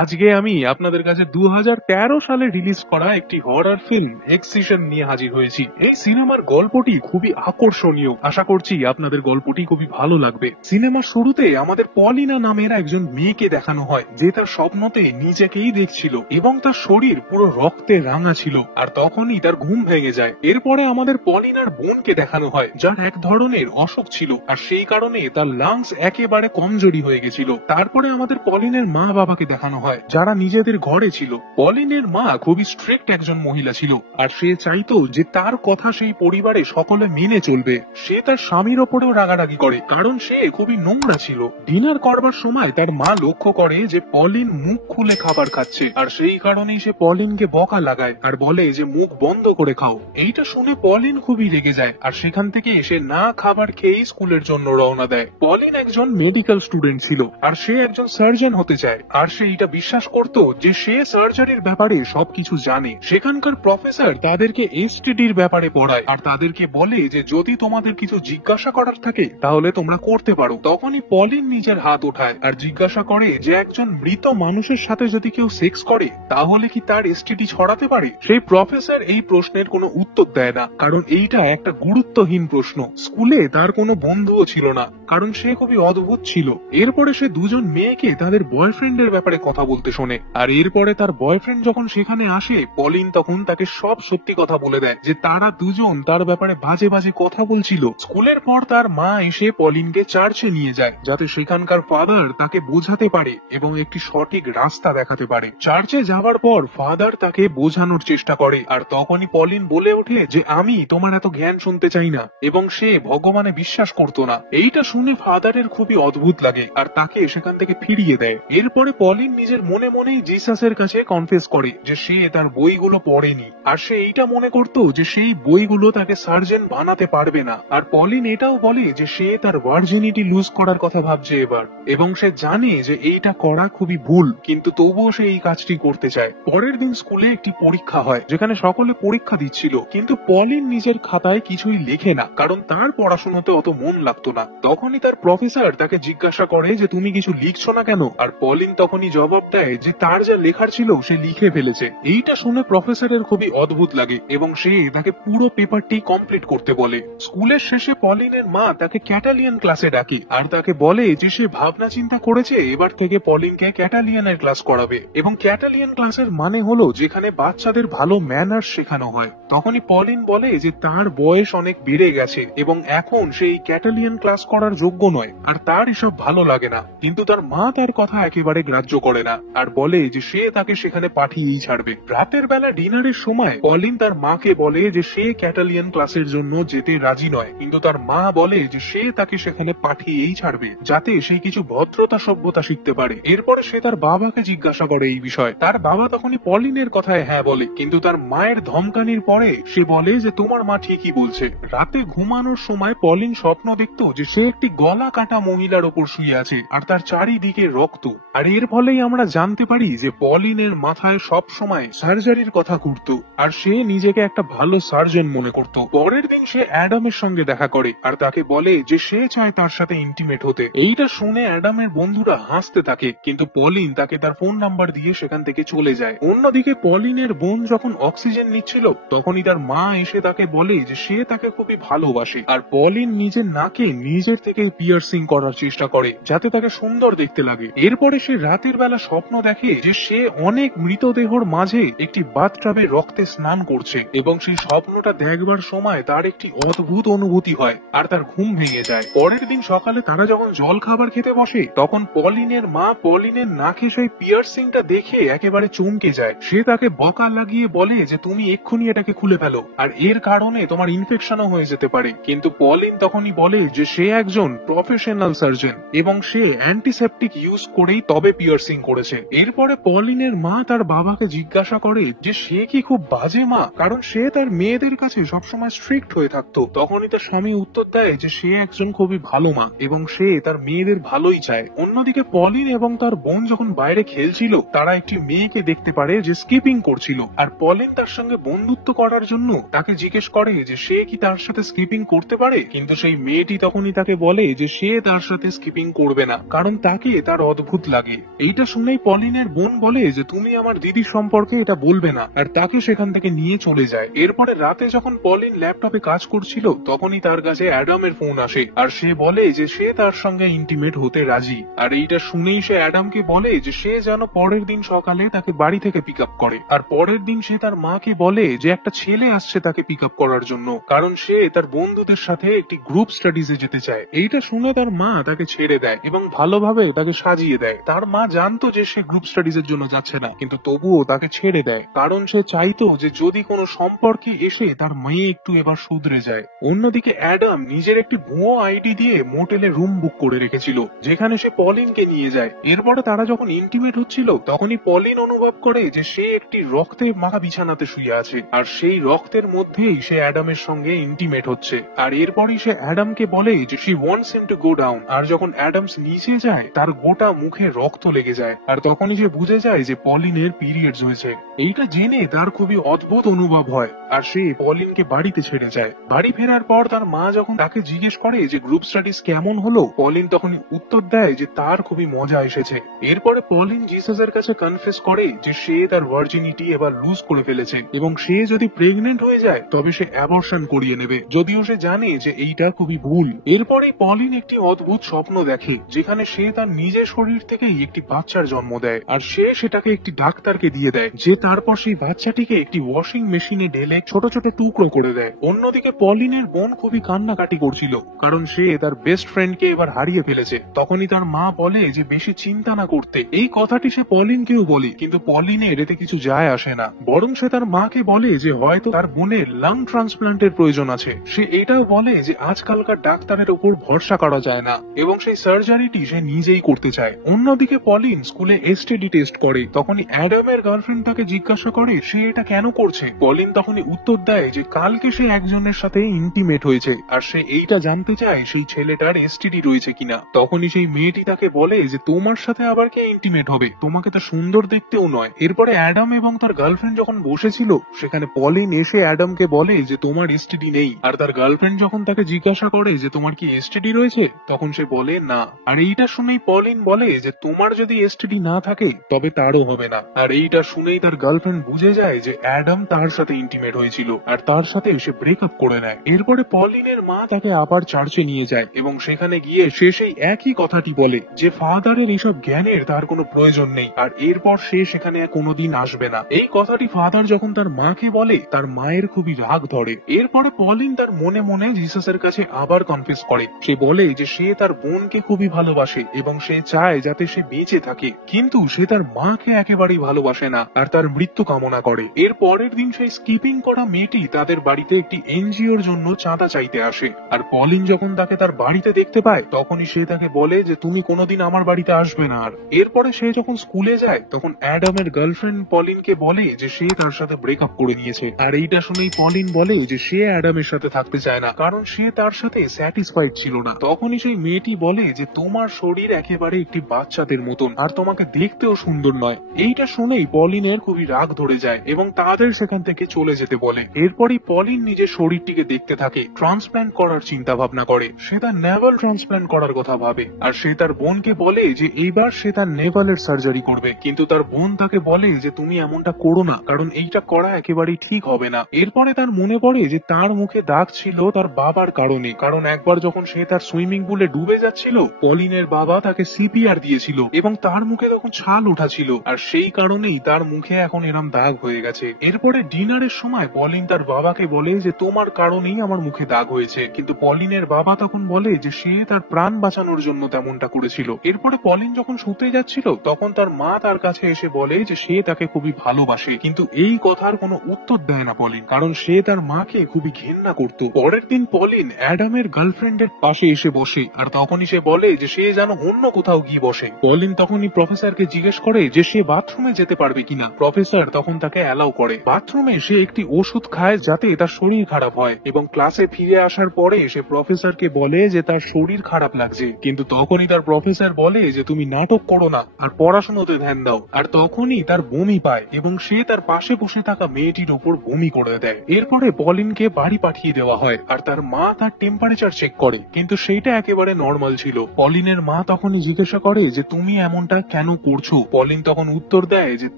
আজকে আমি আপনাদের কাছে 2013 সালে রিলিজ করা একটি হরর ফিল্ম এক্সিশন নিয়ে হাজির হয়েছি। এই সিনেমার গল্পটি খুবই আকর্ষণীয়। আশা করছি আপনাদের গল্পটি খুবই ভালো লাগবে। সিনেমার শুরুতে আমাদের পলিনা নামের একজন মেয়েকে দেখানো হয়, যে তার স্বপ্নতে নিজেকেই দেখছিল এবং তার শরীর পুরো রক্তে রাঙা ছিল। আর তখনই তার ঘুম ভেঙে যায়। এরপরে আমাদের পলিনার বোনকে দেখানো হয়, যার এক ধরনের অসুখ ছিল, আর সেই কারণে তার লাংস একেবারে কমজোরি হয়ে গেছিল। তারপরে আমাদের পলিনের মা বাবাকে দেখানো হয়, যারা নিজেদের ঘরে ছিল। পলিনের মা খুবই স্ট্রিক্ট একজন মহিলা ছিল, আর সে চাইতো যে তার কথা সেই পরিবারে সকলে মেনে চলবে। সে তার স্বামীর ওপরেও রাগারাগি করে, কারণ সে খুবই নোংরা ছিল। ডিনার করবার সময় তার মা লক্ষ্য করে যে পলিন মুখ খুলে খাবার খাচ্ছে, আর সেই কারণেই সে পলিনকে বকা লাগায় আর বলে যে মুখ বন্ধ করে খাও। এইটা শুনে পলিন খুবই রেগে যায়, আর সেখান থেকে এসে না খাবার খেয়েই স্কুলের জন্য রওনা দেয়। পলিন একজন মেডিকেল স্টুডেন্ট ছিল, আর সে একজন সার্জন হতে চায়, আর সে এটা বিশ্বাস করত যে সে সার্জারির ব্যাপারে সবকিছু জানে। সেখানকার প্রফেসর তাদেরকে এসটিডির ব্যাপারে পড়ায়, আর তাদেরকে বলে যে যদি তোমাদের কিছু জিজ্ঞাসা করার থাকে তাহলে তোমরা করতে পারো। তখনই পলিন নিজের হাত ওঠায় আর জিজ্ঞাসা করে যে একজন মৃত মানুষের সাথে যদি কেউ সেক্স করে তাহলে কি তার এসটিডি ছড়াতে পারে। সেই প্রফেসর এই প্রশ্নের কোনো উত্তর দেয় না, কারণ এইটা একটা গুরুত্বহীন প্রশ্ন। স্কুলে তার কোনো বন্ধুও ছিল না, কারণ সে খুবই অদ্ভুত ছিল। এরপরে সে দুজন মেয়েকে তাদের বয়ফ্রেন্ডের ব্যাপারে কথা বলতে শোনে, আর এরপরে তার বয়ফ্রেন্ড যখন সেখানে আসে, পলিন তখন তাকে সব সত্যি কথা বলে দেয় যে তারা দুজন তার ব্যাপারে বাজে বাজে কথা বলছিল। স্কুলের পর তার মা এসে পলিনকে চার্চে নিয়ে যায়, যাতে সেখানকার ফাদার তাকে বোঝাতে পারে এবং একটি সঠিক রাস্তা দেখাতে পারে। চার্চে যাওয়ার পর ফাদার তাকে বোঝানোর চেষ্টা করে, আর তখনই পলিন বলে ওঠে যে আমি তোমার এত জ্ঞান শুনতে চাই না, এবং সে ভগবানে বিশ্বাস করতো না। এইটা শুনে ফাদারের খুবই অদ্ভুত লাগে, আর তাকে সেখান থেকে ফিরিয়ে দেয়। এরপরে পলিন নিজের মনে মনেই জিসাসের কাছে কনফেস করে যে সে তার বইগুলো পড়েনি, আর সে এইটা মনে করতো যে সেই বইগুলো তাকে সার্জন বানাতে পারবে না। আর পলিন এটাও বলে যে সে তার ভার্জিনিটি লুজ করার কথা ভাবছে এবার, এবং সে জানে যে এইটা করা খুবই ভুল, কিন্তু তবুও সে এই কাজটি করতে চায়। পরের দিন স্কুলে একটি পরীক্ষা হয়, যেখানে সকলে পরীক্ষা দিচ্ছিল, কিন্তু পলিন নিজের খাতায় কিছুই লেখে না, কারণ তার পড়াশোনাতে অত মন লাগতো না। তখনই তার প্রফেসর তাকে জিজ্ঞাসা করে যে তুমি কিছু লিখছো না কেন, আর পলিন তখনই জবাব দেয় যে তার যা লেখার ছিল সে লিখে ফেলেছে। এইটা শুনে প্রফেসরের খুবই অদ্ভুত লাগে, এবং সে তাকে পুরো পেপারটি কমপ্লিট করতে বলে। স্কুলের শেষে পলিনের মা তাকে ক্যাটালিয়ান ক্লাসে ডাকে, আর তাকে বলে যে সে ভাবনা চিন্তা করেছে এবার থেকে পলিনকে ক্যাটালিয়ানের ক্লাস করাবে, এবং ক্যাটালিয়ান ক্লাসের মানে হলো যেখানে বাচ্চাদের ভালো ম্যানার্স শেখানো হয়। তখনই পলিন বলে যে তার বয়স অনেক বেড়ে গেছে এবং এখন সেই ক্যাটালিয়ান ক্লাস করার যোগ্য নয়, আর তার এসব ভালো লাগে না। কিন্তু তার মা তার কথা একেবারে গ্রাহ্য করে না, আর বলে যে সে তাকে সেখানে পাঠিয়েই ছাড়বে। রাতের বেলা ডিনারের সময় পলিন তার মাকে বলে যে সে ক্যাটালিয়ান ক্লাসের জন্য যেতে রাজি নয়, কিন্তু তার মা বলে যে সে তাকে সেখানে পাঠিয়েই ছাড়বে, যাতে সে কিছু ভদ্রতা সভ্যতা শিখতে পারে। এরপরে সে তার বাবাকে জিজ্ঞাসা করে এই বিষয়। তার বাবা তখনই পলিনের কথায় হ্যাঁ বলে, কিন্তু তার মায়ের ধমকানির পরে সে বলে যে তোমার মা ঠিকই বলছে। রাতে ঘুমানোর সময় পলিন স্বপ্ন দেখতো যে সে একটি গলা কাটা মহিলার ওপর শুয়ে আছে, আর তার চারিদিকে রক্ত। আর এর ফলেই আমরা জানতে পারি যে পলিনের মাথায় সব সময় সার্জারির কথা ঘুরতো, আর সে নিজেকে একটা ভালো সার্জন মনে করত। পরের দিন সে অ্যাডামের সঙ্গে দেখা করে, আর তাকে বলে যে সে চায় তার সাথে ইন্টিমেট হতে। এইটা শুনে অ্যাডামের বন্ধুরা হাসতে থাকে, কিন্তু পলিন তাকে তার ফোন নাম্বার দিয়ে সেখান থেকে চলে যায়। অন্যদিকে পলিনের বোন যখন অক্সিজেন নিচ্ছিল, তখনই তার মা এসে তাকে বলে যে সে তাকে খুবই ভালোবাসে, আর পলিন নিজের নাকে নিজের থেকে পিয়ার্সিং করার চেষ্টা করে যাতে তাকে সুন্দর দেখতে লাগে। এরপরে সে রাতের বেলা স্বপ্ন দেখে যে সে অনেক মৃতদেহর মাঝে একটি বাথটাবে রক্তে স্নান করছে, এবং সেই স্বপ্নটা দেখবার সময় তার একটি অদ্ভুত অনুভূতি হয়, আর তার ঘুম ভেঙে যায়। পরের দিন সকালে তারা যখন জল খাবার খেতে বসে, তখন পলিনের মা পলিনের নাকে সেই পিয়ার্সিংটা দেখে একেবারে চমকে যায়। সে তাকে বকা লাগিয়ে বলে যে তুমি এক্ষুনি এটাকে খুলে ফেলো, আর এর কারণে তোমার ইনফেকশনও হয়ে যেতে পারে। কিন্তু পলিন তখনই বলে যে সে একজন প্রফেশনাল সার্জন, এবং সে অ্যান্টিসেপটিক ইউজ করেই তবে পিয়ার্সিং করেছে। এরপরে পলিনের মা তার বাবাকে জিজ্ঞাসা করে যে সে কি খুব বাজে মা, কারণ সে তার মেয়েদের কাছে সবসময় স্ট্রিক্ট হয়ে থাকতো। তখনই তার স্বামী উত্তর দেয় যে সে একজন খুবই ভালো মা, এবং সে তার মেয়েদের ভালোই চায়। অন্যদিকে পলিন এবং তার বোন যখন বাইরে খেলছিল, তারা একটি মেয়েকে দেখতে পারে যে স্কিপিং করছিল, আর পলিন তার সঙ্গে বন্ধুত্ব করার জন্য তাকে জিজ্ঞেস করে যে সে কি তার সাথে স্কিপিং করতে পারে, কিন্তু সেই মেয়েটি তখনই তাকে বলে বলে যে সে তার সাথে স্কিপিং করবে না, কারণ তাকে তার অদ্ভুত লাগে। এইটা শুনেই পলিনের বোন বলে যে তুমি আমার দিদির সম্পর্কে এটা বলবে না, আর তাকে সেখান থেকে নিয়ে চলে যায়। এরপরে রাতে যখন পলিন ল্যাপটপে কাজ করছিল তখনই তার কাছে অ্যাডামের ফোন আসে, আর সে বলে যে সে তার সঙ্গে ইন্টিমেট হতে রাজি। আর এইটা শুনেই সে অ্যাডামকে বলে যে সে যেন পরের দিন সকালে তাকে বাড়ি থেকে পিক আপ করে। আর পরের দিন সে তার মাকে বলে যে একটা ছেলে আসছে তাকে পিক আপ করার জন্য, কারণ সে তার বন্ধুদের সাথে একটি গ্রুপ স্টাডিজে যেতে চায়। এইটা শুনে তার মা তাকে ছেড়ে দেয় এবং ভালোভাবে তাকে সাজিয়ে দেয়। তার মা জানতো যে সে গ্রুপ স্টাডিজের জন্য যাচ্ছে না, কিন্তু তবুও তাকে ছেড়ে দেয়, কারণ সে চাইতো যে যদি কোনো সম্পর্কে এসে তার মেয়ে একটু এবার শুধরে যায়। অন্যদিকে অ্যাডাম নিজের একটি ভুয়ো আইডি দিয়ে মোটেলে রুম বুক করে রেখেছিল, যেখানে সে পলিনকে নিয়ে যায়। এরপরে তারা যখন ইন্টিমেট হচ্ছিল তখনই পলিন অনুভব করে যে সে একটি রক্তে মাখা বিছানাতে শুয়ে আছে, আর সেই রক্তের মধ্যেই সে অ্যাডামের সঙ্গে ইন্টিমেট হচ্ছে। আর এরপরই সে অ্যাডামকে বলে যে she wants him to go down. আর যখন অ্যাডামস নিচে যায় তার গোটা মুখে রক্ত লেগে যায়, আর তখনই সে বুঝে যায় যে পলিনের পিরিয়ডস হয়েছে। এইটা জেনে তার খুবই অদ্ভুত অনুভব হয়, আর সে পলিনকে বাড়িতে ছেড়ে যায়। বাড়ি ফেরার পর তার মা যখন তাকে জিজ্ঞেস করে যে গ্রুপ স্টাডিজ কেমন হলো, পলিন তখন উত্তর দেয় যে তার খুবই মজা এসেছে। এরপরে পলিন জিসাসের কাছে কনফেস করে যে সে তার ভার্জিনিটি এবার লুজ করে ফেলেছে, এবং সে যদি প্রেগনেন্ট হয়ে যায় তবে সে অ্যাবর্শন করিয়ে নেবে, যদিও সে জানে যে এইটা খুবই ভুল। এরপরে পলিন একটি অদ্ভুত স্বপ্ন দেখে, যেখানে সে তার নিজের শরীর থেকেই একটি বাচ্চার জন্ম দেয়, আর সে সেটাকে একটি ডাক্তারকে দিয়ে দেয়, যে তারপর সেই বাচ্চাটিকে একটি ওয়াশিং মেশিনে ঢেলে ছোট ছোট টুকরো করে দেয়। অন্যদিকে পলিনের বোন খুবই কান্নাকাটি করছিল, কারণ সে তার বেস্ট ফ্রেন্ডকে এবার হারিয়ে ফেলেছে। তখনই তার মা বলে যে বেশি চিন্তা না করতে। এই কথাটি সে পলিনকেও বলে, কিন্তু পলিনের এতে কিছু যায় আসে না, বরং সে তার মাকে বলে যে হয়তো তার বোনের লাং ট্রান্সপ্লান্টের প্রয়োজন আছে। সে এটাও বলে যে আজকালকার ডাক্তারের উপর ভরসা করা যায় না, এবং সেই সার্জারিটি সে নিজেই করতে চায়। অন্যদিকে পলিন স্কুলে এসটিডি টেস্ট করে, তখনই অ্যাডামের গার্লফ্রেন্ড তাকে জিজ্ঞাসা করে সে এটা কেন করছে। পলিন তখনই উত্তর দেয় যে কালকে সে একজনের সাথে ইন্টিমেট হয়েছে, আর সে এইটা জানতে চায় সেই ছেলেটার এসটিডি রয়েছে কিনা। তখনই সেই মেয়েটি তাকে বলে যে তোমার সাথে আবার কে ইন্টিমেট হবে, তোমাকে তো সুন্দর দেখতেও নয়। এরপরে অ্যাডাম এবং তার গার্লফ্রেন্ড যখন বসেছিল সেখানে পলিন এসে অ্যাডামকে বলে যে তোমার এসটিডি নেই, আর তার গার্লফ্রেন্ড যখন তাকে জিজ্ঞাসা করে যে তোমার কি এসটিডি রয়েছে, তখন সে বলে না। আর এইটা শুনেই পলিন বলে যে তোমার যদি এসটিডি না থাকে তবে তারও হবে না। আর এইটা শুনেই তার গার্লফ্রেন্ড বুঝে যায় যে অ্যাডাম তার সাথে ইন্টিমেট হয়েছিল, আর তার সাথে সে ব্রেকআপ করে নেয়। এরপরে পলিনের মা তাকে আবার চার্চে নিয়ে যায়, এবং সেখানে গিয়ে সে সেই একই কথাটি বলে যে ফাদারের এইসব জ্ঞানের তার কোনো প্রয়োজন নেই, আর এরপর সে সেখানে কোনোদিন আসবে না। এই কথাটি ফাদার যখন তার মাকে বলে তার মায়ের খুবই রাগ ধরে। এরপরে পলিন তার মনে মনে জিসাসের কাছে আবার কনফেস করে। সে বলে যে সে তার বোনকে খুবই ভালোবাসে এবং সে চায় যাতে সে বেঁচে থাকে, কিন্তু সে তার মাকে একেবারেই ভালোবাসে না, আর তার মৃত্যু কামনা করে। এর পরের দিন সেই স্কিপিং করা মেয়েটি তাদের বাড়িতে একটি এনজিওর জন্য চাঁদা চাইতে আসে, আর পলিন যখন তাকে তার বাড়িতে দেখতে পায় তখনই সে তাকে বলে যে তুমি কোনোদিন আমার বাড়িতে আসবে না। আর এরপরে সে যখন স্কুলে যায় তখন অ্যাডামের গার্লফ্রেন্ড পলিনকে বলে যে সে তার সাথে ব্রেকআপ করে নিয়েছে, আর এইটা শুনেই পলিন বলে যে সে অ্যাডামের সাথে থাকতে চায় না, কারণ সে তার সাথে স্যাটিসফাইড ছিল না। তখনই সেই মেয়েটি বলে যে তোমার শরীর একেবারে একটি বাচ্চাদের মতন, আর তোমাকে দেখতেও সুন্দর নয়। এইটা শুনেই পলিনের খুবই রাগ ধরে যায় এবং তাদের সেখান থেকে চলে যেতে বলে। এরপরই পলিন নিজের শরীরটিকে দেখতে থাকে, ট্রান্সপ্ল্যান্ট করার চিন্তা ভাবনা করে। সে তার নেভাল ট্রান্সপ্ল্যান্ট করার কথা ভাবে, আর সে তার বোনকে বলে যে এইবার সে তার নেভালের সার্জারি করবে, কিন্তু তার বোন তাকে বলে যে তুমি এমনটা করো না, কারণ এইটা করা একেবারেই ঠিক হবে না। এরপরে তার মনে পড়ে যে তার মুখে দাগ ছিল তার বাবার কারণে, কারণ একবার যখন সে তার সুইমিং পুলে ডুবে যাচ্ছিল পলিনের বাবা তাকে সিপিআর দিয়েছিল এবং তার মুখে তখন ছাল ওঠা ছিল, আর সেই কারণেই তার মুখে এখন এরম দাগ হয়ে গেছে। এরপরে ডিনারের সময় পলিন তার বাবাকে বলে যে তোমার কারণেই আমার মুখে দাগ হয়েছে, কিন্তু পলিনের বাবা তখন বলে যে সে তার প্রাণ বাঁচানোর জন্য তেমনটা করেছিল। এরপরে পলিন যখন শুতে যাচ্ছিল তখন তার মা তার কাছে এসে বলে যে সে তাকে খুবই ভালোবাসে, কিন্তু এই কথার কোনো উত্তর দেয় না পলিন, কারণ সে তার মাকে খুবই ঘেন্না করত। পরের দিন পলিন অ্যাডামের গার্লফ্রেন্ডের পাশে এসে বসে, আর তখনই সে বলে যে সে যেন অন্য কোথাও গিয়ে বসে। পলিন তখনই প্রফেসরকে জিজ্ঞেস করে যে সে বাথরুমে যেতে পারবে কিনা। প্রফেসর তখন তাকে অ্যালাউ করে। বাথরুমে সে একটি ওষুধ খায় যাতে তার শরীর খারাপ হয়, এবং ক্লাসে ফিরে আসার পরে সে প্রফেসরকে বলে যে তার শরীর খারাপ লাগছে, কিন্তু তখনই তার প্রফেসর বলে যে তুমি নাটক করো না আর পড়াশোনাতে ধ্যান দাও। আর তখনই তার বমি পায় এবং সে তার পাশে বসে থাকা মেয়েটির উপর বমি করে দেয়। এরপরে পলিনকে বাড়ি পাঠিয়ে দেওয়া হয়, আর তার মা তার টেম্পারেচার চেক করে, কিন্তু কিন্তু সেইটা একেবারে নর্মাল ছিল। পলিনের মা তখনই জিজ্ঞাসা করে যে তুমি এমনটা কেন করছো। পলিন তখন উত্তর দেয় যে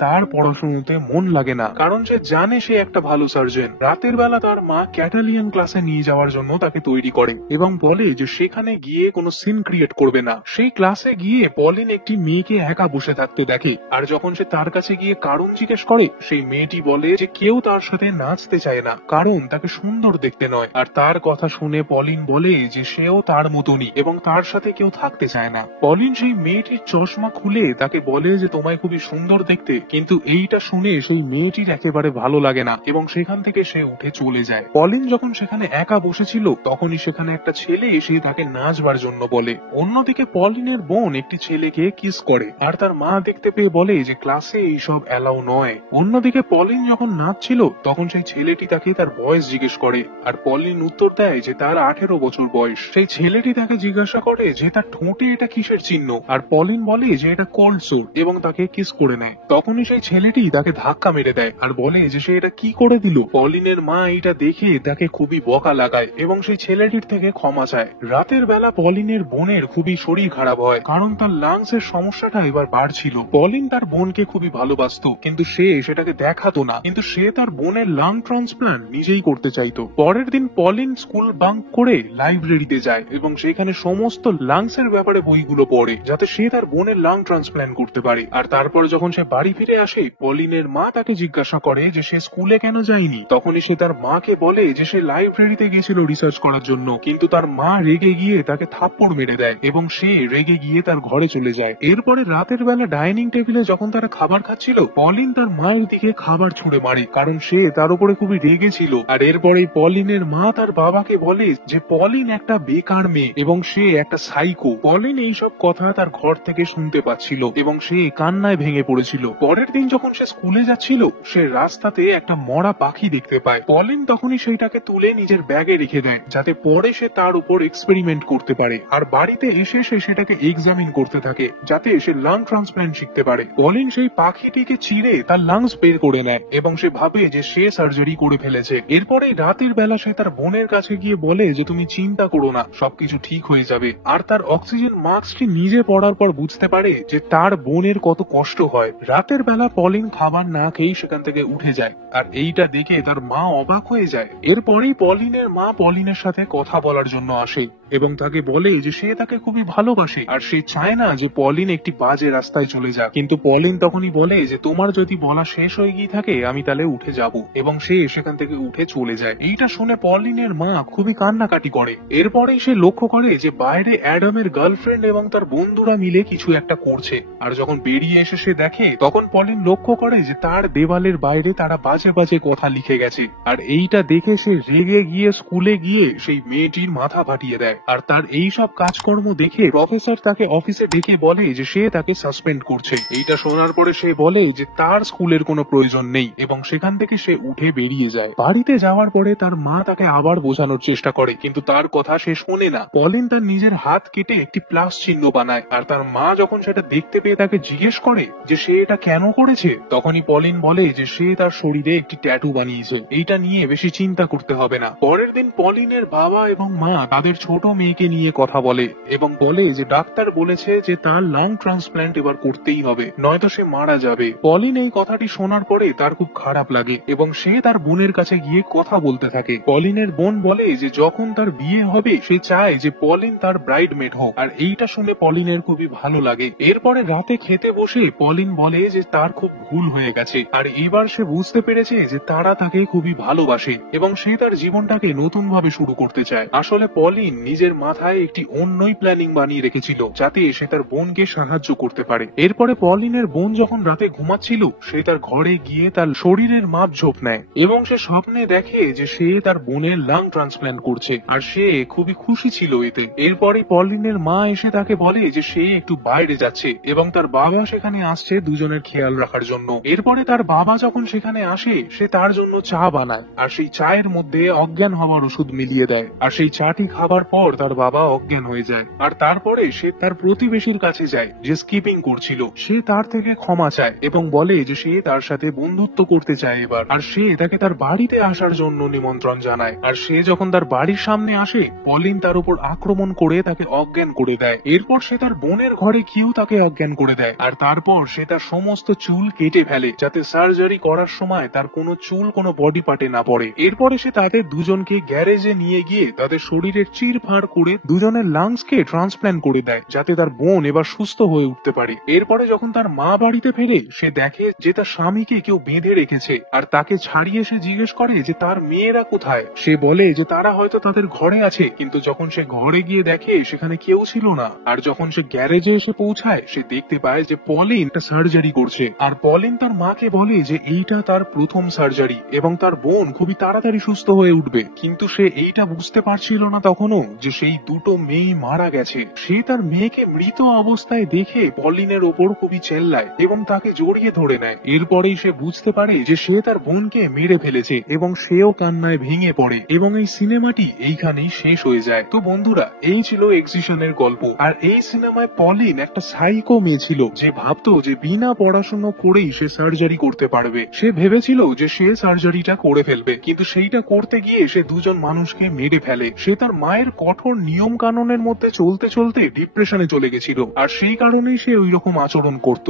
তার পড়াশোনাতে মন লাগে না, কারণ সে জানে সে একটা ভালো সার্জন। রাতের বেলা তার মা ক্যাটালিয়ান ক্লাসে নিয়ে যাওয়ার জন্য তাকে তৈরি করে এবং বলে যে সেখানে গিয়ে কোনো সিন ক্রিয়েট করবে না। সেই ক্লাসে গিয়ে পলিন একটি মেয়েকে একা বসে থাকতে দেখে, আর যখন সে তার কাছে গিয়ে কারণ জিজ্ঞেস করে, সেই মেয়েটি বলে যে কেউ তার সাথে নাচতে চায় না, কারণ তাকে সুন্দর দেখতে নয়। আর তার কথা শুনে পলিন বলে যে সেও তার মতনই এবং তার সাথে কেউ থাকতে চায় না। পলিন সেই মেয়েটির চশমা খুলে তাকে বলে যে তোমায় খুবই সুন্দর দেখতে, কিন্তু এইটা শুনে সেই মেয়েটির একেবারে ভালো লাগে না এবং সেখান থেকে সে উঠে চলে যায়। পলিন যখন সেখানে একা বসেছিল তখনই সেখানে একটা ছেলে এসে তাকে নাচবার জন্য বলে। অন্যদিকে পলিনের বোন একটি ছেলেকে কিস করে, আর তার মা দেখতে পেয়ে বলে যে ক্লাসে এইসব অ্যালাউ নয়। অন্যদিকে পলিন যখন নাচছিল তখন সেই ছেলেটি তাকে তার বয়স জিজ্ঞেস করে, আর পলিন উত্তর দেয় যে তার 18 বছর বয়স। সেই ছেলেটি তাকে জিজ্ঞাসা করে যে তার ঠোঁটে এটা কিসের চিহ্ন, আর পলিন বলে যে এটা কোল্ড সোর এবং তাকে কিস করে নেয়। তখনই সেই ছেলেটি তাকে ধাক্কা মেরে দেয় আর বলে যে সে এটা কি করে দিল। পলিনের মা এটা দেখে তাকে খুবই বকা লাগায় এবং সেই ছেলেটির থেকে ক্ষমা চায়। রাতের বেলা পলিনের বোনের খুবই শরীর খারাপ হয়, কারণ তার লাংস এর সমস্যাটা এবার বাড়ছিল। পলিন তার বোনকে খুবই ভালোবাসতো, কিন্তু সে সেটাকে দেখাতো না, কিন্তু সে তার বোনের লাং ট্রান্সপ্লান্ট নিজেই করতে চাইতো। পরের দিন পলিন স্কুল বাঙ্ক করে লাইব্রেরিতে যায় এবং সেখানে সমস্ত লাংস এর ব্যাপারে বইগুলো পড়ে, যাতে সে তার বোনের লাং ট্রান্সপ্লান্ট করতে পারে। আর তারপর যখন সে বাড়ি ফিরে আসে, পলিনের মা তাকে জিজ্ঞাসা করে যে সে স্কুলে কেন যায়নি। তখনই সে তার মাকে বলে যে সে লাইব্রেরিতে গিয়েছিল রিসার্চ করার জন্য, কিন্তু তার মা রেগে গিয়ে তাকে থাপ্পড় মেরে দেয় এবং সে রেগে গিয়ে তার ঘরে চলে যায়। এরপরে রাতের বেলা ডাইনিং টেবিলে যখন তারা খাবার খাচ্ছিল, পলিন তার মায়ের দিকে খাবার ছুঁড়ে মারে, কারণ সে তার উপরে খুবই রেগে ছিল। আর এরপরেই পলিনের মা তার বাবাকে বলে যে পলিন একটা বেকার মেয়ে এবং সে একটা সাইকো। পলিন এইসব কথা তার ঘর থেকে শুনতে পাচ্ছিল এবং সে কান্নায় ভেঙে পড়েছিল। পরের দিন যখন সে স্কুলে যাচ্ছিল, সে রাস্তাতে একটা মরা পাখি দেখতে পায়। পলিন তখনই সেইটাকে তুলে নিজের ব্যাগে রেখে দেয়, যাতে পরে সে তার উপর এক্সপেরিমেন্ট করতে পারে। আর বাড়িতে এসে সে সেটাকে এক্সামিন করতে থাকে, যাতে সে লাং ট্রান্সপ্লান্ট শিখতে পারে। পলিন সেই পাখিটিকে চিরে তার লাংস বের করে নেয় এবং সে ভাবে যে সে সার্জারি করে ফেলেছে। এরপরে রাতের বেলা সে তার বোনের কাছে গিয়ে বলে যে তুমি চিন্তা করো না, সবকিছু ঠিক হয়ে যাবে। আর তার অক্সিজেন মাস্কটি নিজে পড়ার পর বুঝতে পারে যে তার বোনের কত কষ্ট হয়। রাতের বেলা পলিন খাবার না খেয়েই সেখান থেকে উঠে যায়, আর এইটা দেখে তার মা অবাক হয়ে যায়। এরপরেই পলিনের মা পলিনের সাথে কথা বলার জন্য আসে এবং তাকে বলে যে সে তাকে খুবই ভালোবাসে আর সে চায় না যে পলিন একটি বাজে রাস্তায় চলে যাক। কিন্তু পলিন তখনই বলে যে তোমার যদি বলা শেষ হয়ে গিয়ে থাকে আমি তাহলে উঠে যাব, এবং সে সেখান থেকে উঠে চলে যায়। এইটা শুনে পলিনের মা খুবই কান্নাকাটি করে। এরপরেই সে লক্ষ্য করে যে বাইরে অ্যাডামের গার্লফ্রেন্ড এবং তার বন্ধুরা মিলে কিছু একটা করছে, আর যখন বেরিয়ে এসে সে দেখে তখন পলিন লক্ষ্য করে যে তার দেওয়ালের বাইরে তারা বাজে বাজে কথা লিখে গেছে। আর এইটা দেখে সে রেগে গিয়ে স্কুলে গিয়ে সেই মেয়েটির মাথা ফাটিয়ে দেয়। আর তার এই সব কাজকর্ম দেখে প্রফেসর তাকে অফিসে ডেকে বলে যে সে তাকে সাসপেন্ড করছে। এইটা শোনার পরে সে বলে যে তার স্কুলের কোনো প্রয়োজন নেই এবং সেখান থেকে সে উঠে বেরিয়ে যায়। বাড়িতে যাওয়ার পরে তার মা তাকে আবার বোঝানোর চেষ্টা করে, কিন্তু তার কথা সে শোনে না। পলিন তার নিজের হাত কেটে একটি প্লাস চিহ্ন বানায়, আর তার মা যখন সেটা দেখতে পেয়ে তাকে জিজ্ঞেস করে যে সে এটা কেন করেছে, তখনই পলিন বলে যে সে তার শরীরে একটি ট্যাটু বানিয়েছে, এইটা নিয়ে বেশি চিন্তা করতে হবে না। পরের দিন পলিনের বাবা এবং মা তাদের ছোট মেয়েকে নিয়ে কথা বলে এবং বলে যে ডাক্তার বলেছে যে তার লাং ট্রান্সপ্লান্ট এবার করতেই হবে, নয়তো সে মারা যাবে। পলিন এই কথাটি শোনার পরে তার খুব খারাপ লাগে এবং সে তার বোনের কাছে গিয়ে কথা বলতে থাকে। পলিনের বোন বলে যে যখন তার বিয়ে হবে সে চায় যে পলিন তার ব্রাইডমেড হোক, আর এইটা শুনে পলিনের খুবই ভালো লাগে। এরপরে রাতে খেতে বসে পলিন বলে যে তার খুব ভুল হয়ে গেছে, আর এবার সে বুঝতে পেরেছে যে তারা তাকে খুবই ভালোবাসে এবং সে তার জীবনটাকে নতুন ভাবে শুরু করতে চায়। আসলে পলিন নিজের মাথায় একটি অন্যই প্ল্যানিং বানিয়ে রেখেছিল, যাতে সে তার বোনকে সাহায্য করতে পারে। এরপরে পলিনের বোন যখন রাতে ঘুমাচ্ছিল, সে তার ঘরে গিয়ে তার শরীরের মাপ ঝোপ নেয় এবং সে স্বপ্নে দেখে যে সে তার বোনের লাং ট্রান্সপ্লান্ট করছে, আর সে খুবই খুশি ছিল এতে। এরপরে পলিনের মা এসে তাকে বলে যে সে একটু বাইরে যাচ্ছে এবং তার বাবা সেখানে আসছে দুজনের খেয়াল রাখার জন্য। এরপরে তার বাবা যখন সেখানে আসে, সে তার জন্য চা বানায় আর সেই চায়ের মধ্যে অজ্ঞান হওয়ার ওষুধ মিলিয়ে দেয়, আর সেই চাটি খাবার পর তার বাবা অজ্ঞান হয়ে যায়। আর তারপরে সে তার প্রতিবেশীর কাছে যায় যে স্কিপিং করছিল, সে তার থেকে ক্ষমা চায় এবং বলে যে সে তার সাথে বন্ধুত্ব করতে চায় এবার, আর সে তাকে তার বাড়িতে আসার জন্য নিমন্ত্রণ জানায়। আর সে যখন তার বাড়ির সামনে আসে, পলিন পলিন তার উপর আক্রমণ করে তাকে অজ্ঞান করে দেয়। এরপর সে তার বোনের ঘরে গিয়েও তাকে অজ্ঞান করে দেয়, আর তারপর সে তার সমস্ত চুল কেটে ফেলে যাতে সার্জারি করার সময় তার কোনো চুল কোনো বডি পার্টে না পড়ে। এরপরে সে তাদের দুজনকে গ্যারেজে নিয়ে গিয়ে তাদের শরীরের চিরফাড় করে দুজনের লাংসকে ট্রান্সপ্ল্যান্ট করে দেয় যাতে তার বোন এবার সুস্থ হয়ে উঠতে পারে। এরপরে যখন তার মা বাড়িতে ফেরে সে দেখে যে তার স্বামীকে কেউ বেঁধে রেখেছে, আর তাকে ছাড়িয়ে সে জিজ্ঞেস করে যে তার মেয়েরা কোথায়। সে বলে যে তারা হয়তো তাদের ঘরে আছে, কিন্তু যখন সে ঘরে গিয়ে দেখে সেখানে কেউ ছিল না। আর যখন সে গ্যারেজে এসে পৌঁছায় সে দেখতে পায় যে পলিন একটা সার্জারি করছে, আর পলিন তার মাকে বলে যে এইটা তার প্রথম সার্জারি এবং তার বোন খুবই তাড়াতাড়ি সুস্থ হয়ে উঠবে। কিন্তু সে এইটা বুঝতে পারছিল না তখনও যে সেই দুটো মেয়ে মারা গেছে। সে তার মেয়েকে মৃত অবস্থায় দেখে পলিনের ওপর খুবই চেল্লায় এবং তাকে জড়িয়ে ধরে নেয়। এরপরেই সে বুঝতে পারে যে সে তার বোনকে মেরে ফেলেছে এবং সেও কান্নায় ভেঙে পড়ে এবং এই সিনেমাটি এইখানেই শেষ হয়ে যায়। তো বন্ধুরা, এই ছিল এক্সিশনের গল্প। আর এই সিনেমায় পলিন একটা সাইকো মেয়ে ছিল যে ভাবতো যে বিনা পড়াশোনা করেই সে সার্জারি করতে পারবে। সে ভেবেছিল যে সে সার্জারিটা করে ফেলবে, কিন্তু সেইটা করতে গিয়ে সে দুজন মানুষকে মেরে ফেলে। সে তার মায়ের কঠোর নিয়ম কানুনের মধ্যে চলতে চলতে ডিপ্রেশনে চলে গেছিল, আর সেই কারণেই সে ওই রকম আচরণ করত।